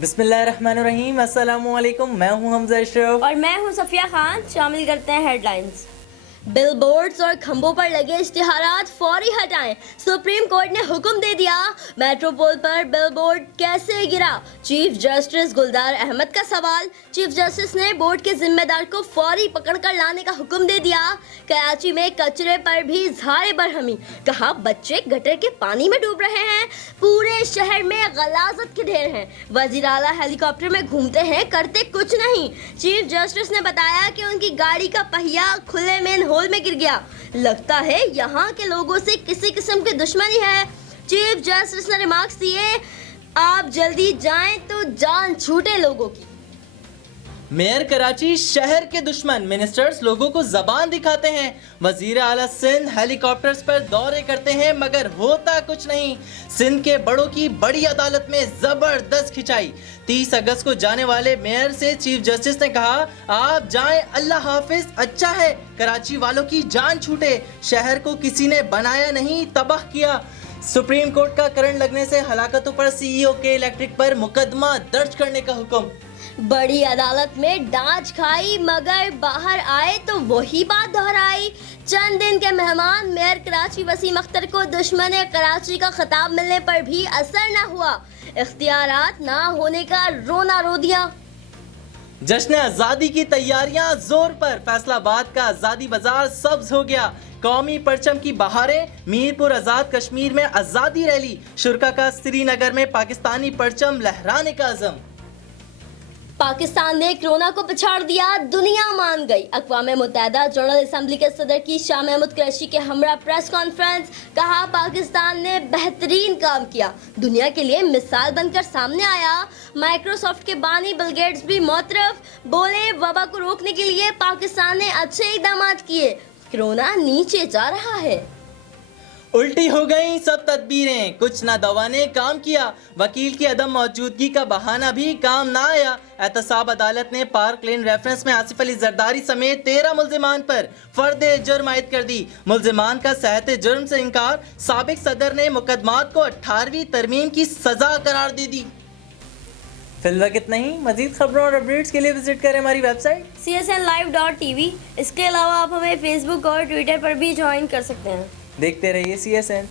बिस्मिल्लाहिर्रहमानिर्रहीम, अस्सलामुअलैकुम। मैं हूं हमजा अशरफ और मैं हूं सफिया खान। शामिल करते हैं हेडलाइंस। बिलबोर्ड्स और खंभों पर लगे इश्तिहारात फौरी हटाएं। सुप्रीम कोर्ट ने हुक्म दे दिया। मेट्रोपोल पर बिलबोर्ड कैसे गिरा? चीफ जस्टिस गुलजार अहमद का सवाल। चीफ जस्टिस ने बोर्ड के जिम्मेदार को फौरी पकड़कर लाने का हुक्म दे दिया। कराची में कचरे पर भी इज़हार बरहमी। कहा बच्चे गटर के पानी में डूब रहे हैं। पूरे शहर में गलाजत के ढेर हैं। वजीर आला हेलीकॉप्टर में घूमते हैं, करते कुछ नहीं। चीफ जस्टिस ने बताया कि उनकी गाड़ी का पहिया खुले में होल में गिर गया। लगता है यहाँ के लोगों से किसी किस्म की दुश्मनी है। चीफ जस्टिस ने रिमार्क्स दिए, आप जल्दी जाएं तो जान छूटे लोगों की। मेयर कराची शहर के दुश्मन, मिनिस्टर्स लोगों को जबान दिखाते हैं। वजीर आला सिंध हेलीकॉप्टर्स पर दौरे करते हैं मगर होता कुछ नहीं। सिंध के बड़ों की बड़ी अदालत में जबरदस्त खिंचाई। 30 अगस्त को जाने वाले मेयर से चीफ जस्टिस ने कहा, आप जाएं, अल्लाह हाफिज, अच्छा है कराची वालों की जान छूटे। शहर को किसी ने बनाया नहीं, तबाह किया। सुप्रीम कोर्ट का करंट लगने से हलाकतों पर सीईओ के इलेक्ट्रिक पर मुकदमा दर्ज करने का हुक्म। बड़ी अदालत में डांच खाई मगर बाहर आए तो वही बात दोहराई। चंद दिन के मेहमान मेयर कराची वसीम अख्तर को दुश्मन कराची का खिताब मिलने पर भी असर न हुआ। इख्तियारात ना होने का रोना रो दिया। जश्न आज़ादी की तैयारियां जोर पर। फैसलाबाद का आज़ादी बाजार सब्ज हो गया। कौमी परचम की बहारें। मीरपुर आज़ाद कश्मीर में आज़ादी रैली। शुरका का श्रीनगर में पाकिस्तानी परचम लहराने का अज़म। पाकिस्तान ने कोरोना को पछाड़ दिया, दुनिया मान गई। अक़वाम मुत्तहिदा जनरल असम्बली के सदर की शाह महमूद कुरैशी के हमरा प्रेस कॉन्फ्रेंस। कहा पाकिस्तान ने बेहतरीन काम किया, दुनिया के लिए मिसाल बनकर सामने आया। माइक्रोसॉफ्ट के बानी बिल गेट्स भी मोतरफ। बोले वबा को रोकने के लिए पाकिस्तान ने अच्छे इक़दाम किए, कोरोना नीचे जा रहा है। उल्टी हो गई सब तदबीरें, कुछ ना दवा ने काम किया। वकील की अदम मौजूदगी का बहाना भी काम ना आया। एहतसाब अदालत ने पार्क लेन रेफरेंस में आसिफ अली जरदारी समेत 13 मुल्जिमान पर फर्द जुर्म आयद कर दी। मुल्जिमान का सहते जुर्म से इनकार। साबिक सदर ने मुकदमात को 18वीं तरमीम की सजा करार दे दी। फिलहाल इतना ही। मजीद खबरों और अपडेट्स के लिए विजिट करें हमारी वेबसाइट csnlive.tv। इसके अलावा आप हमें फेसबुक और ट्विटर पर भी ज्वाइन कर सकते हैं। देखते रहिए CSN।